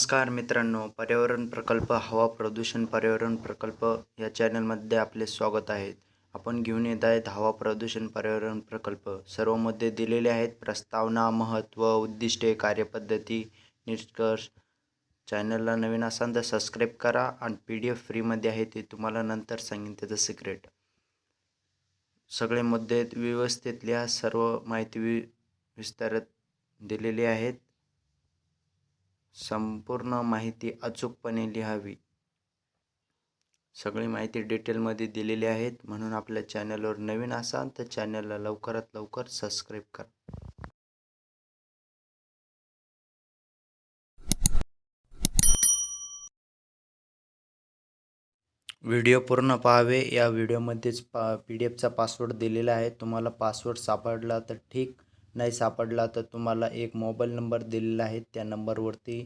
नमस्कार मित्रांनो, पर्यावरण प्रकल्प, हवा प्रदूषण पर्यावरण प्रकल्प या चॅनलमध्ये आपले स्वागत आहे. आपण घेऊन येत आहेत हवा प्रदूषण पर्यावरण प्रकल्प. सर्व मुद्दे दिलेले आहेत. प्रस्तावना, महत्त्व, उद्दिष्टे, कार्यपद्धती, निष्कर्ष. चॅनलला नवीन असाल तर सबस्क्राईब करा आणि PDF फ्रीमध्ये आहे, ते तुम्हाला नंतर सांगेन त्याचं सिक्रेट. सगळे मुद्दे व्यवस्थित लिहा. सर्व माहिती विस्तारात दिलेली आहेत. संपूर्ण माहिती अचूकपणे लिहावी. सगळी माहिती डिटेलमध्ये दिलेली आहेत. म्हणून आपल्या चॅनलवर नवीन असाल तर चॅनलला लवकरात लवकर सबस्क्राईब करा. व्हिडिओ पूर्ण पाहावे. या व्हिडिओमध्येच PDF चा पासवर्ड दिलेला आहे. तुम्हाला पासवर्ड सापडला तर ठीक, नाही सापडला तर तुम्हाला एक मोबाईल नंबर दिलेला आहे. त्या नंबरवरती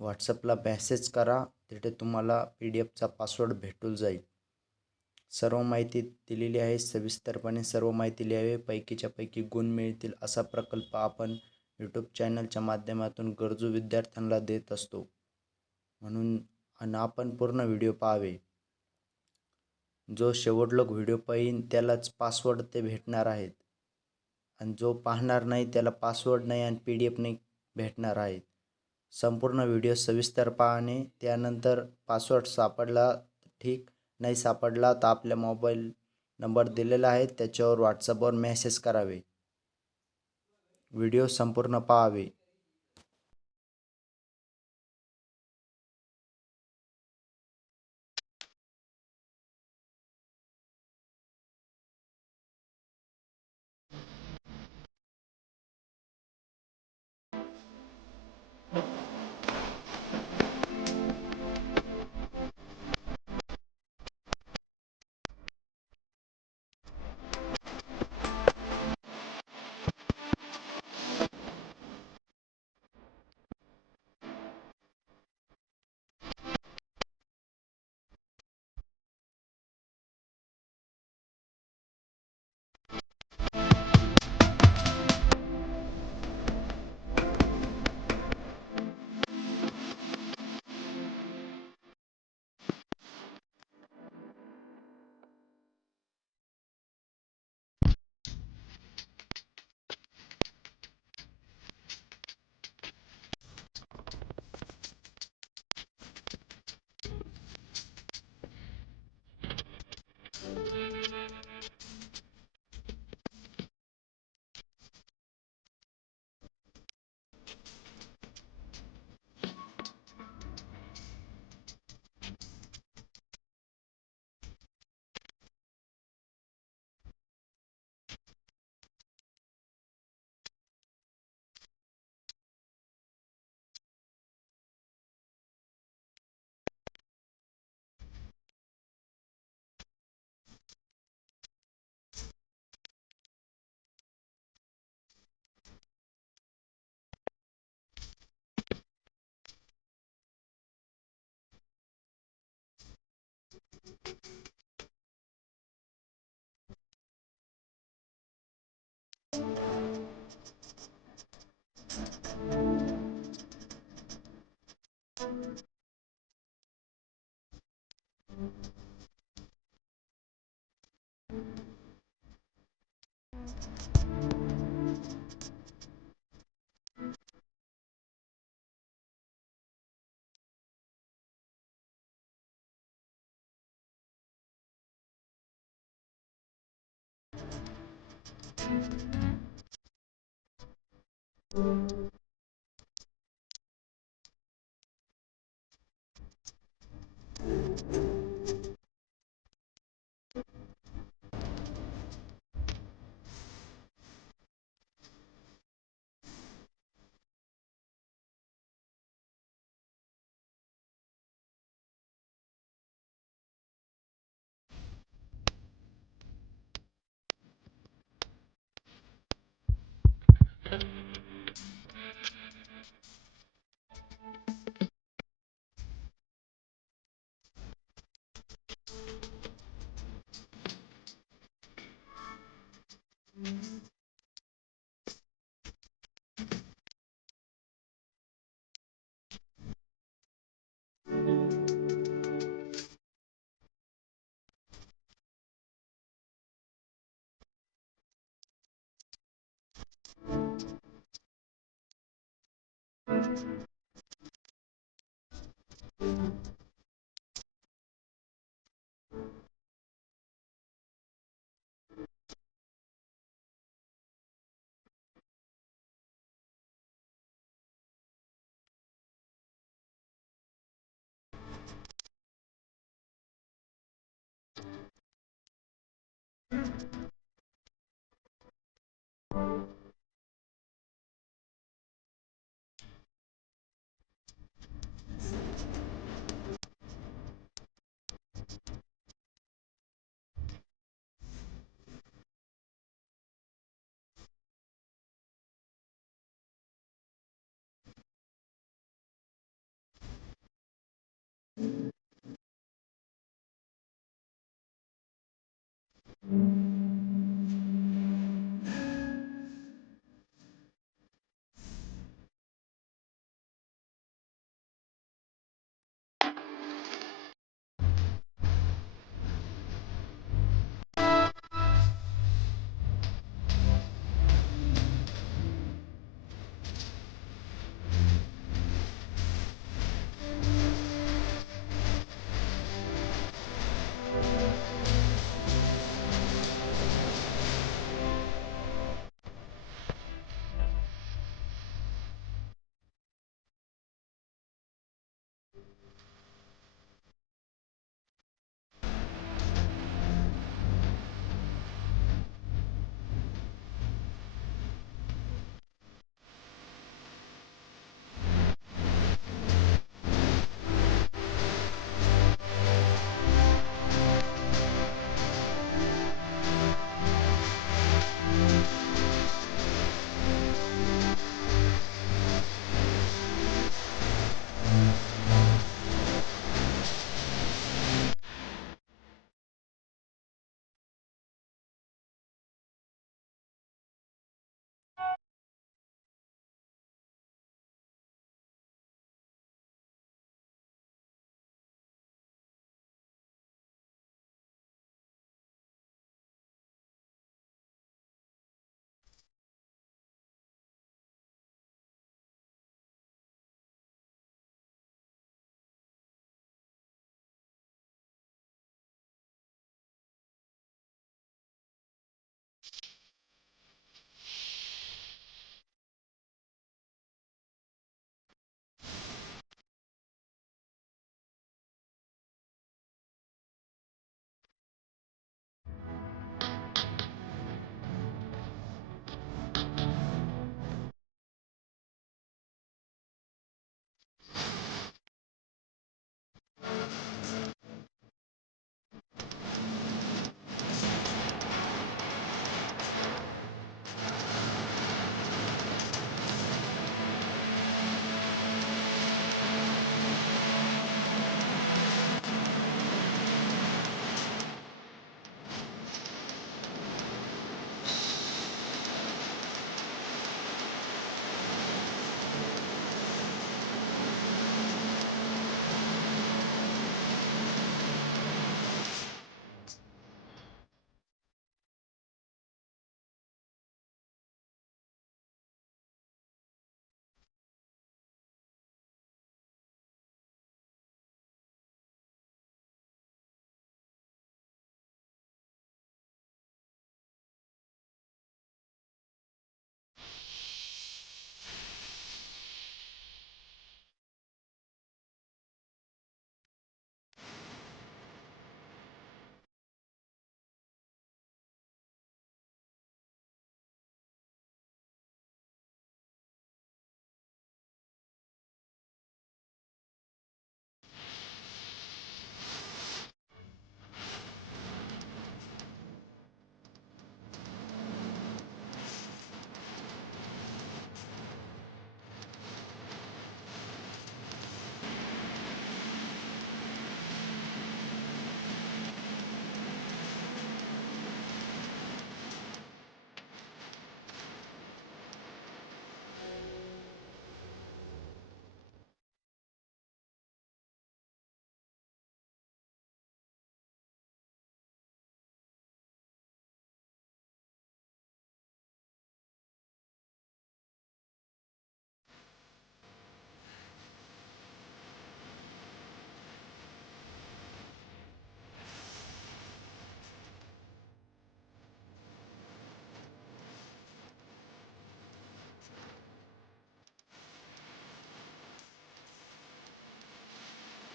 व्हॉट्सअपला मेसेज करा. तिथे तुम्हाला PDF चा पासवर्ड भेटून जाईल. सर्व माहिती दिलेली आहे. सविस्तरपणे सर्व माहिती लिहावी. पैकीच्या पैकी गुण मिळतील असा प्रकल्प आपण YouTube चॅनलच्या माध्यमातून गरजू विद्यार्थ्यांना देत असतो. म्हणून आपण पूर्ण व्हिडिओ पाहावे. जो शेवट लोक व्हिडिओ पाहीन त्यालाच पासवर्ड ते भेटणार आहेत, आणि जो पाहणार नाही त्याला पासवर्ड नाही आणि PDF नाही भेटणार आहेत. संपूर्ण व्हिडिओ सविस्तर पाहणे. त्यानंतर पासवर्ड सापडला ठीक, नाही सापडला तर आपल्या मोबाईल नंबर दिलेला आहे त्याच्यावर व्हॉट्सअपवर मेसेज करावे. व्हिडिओ संपूर्ण पाहावे.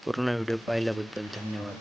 पूर्ण व्हिडिओ पाहिल्याबद्दल धन्यवाद.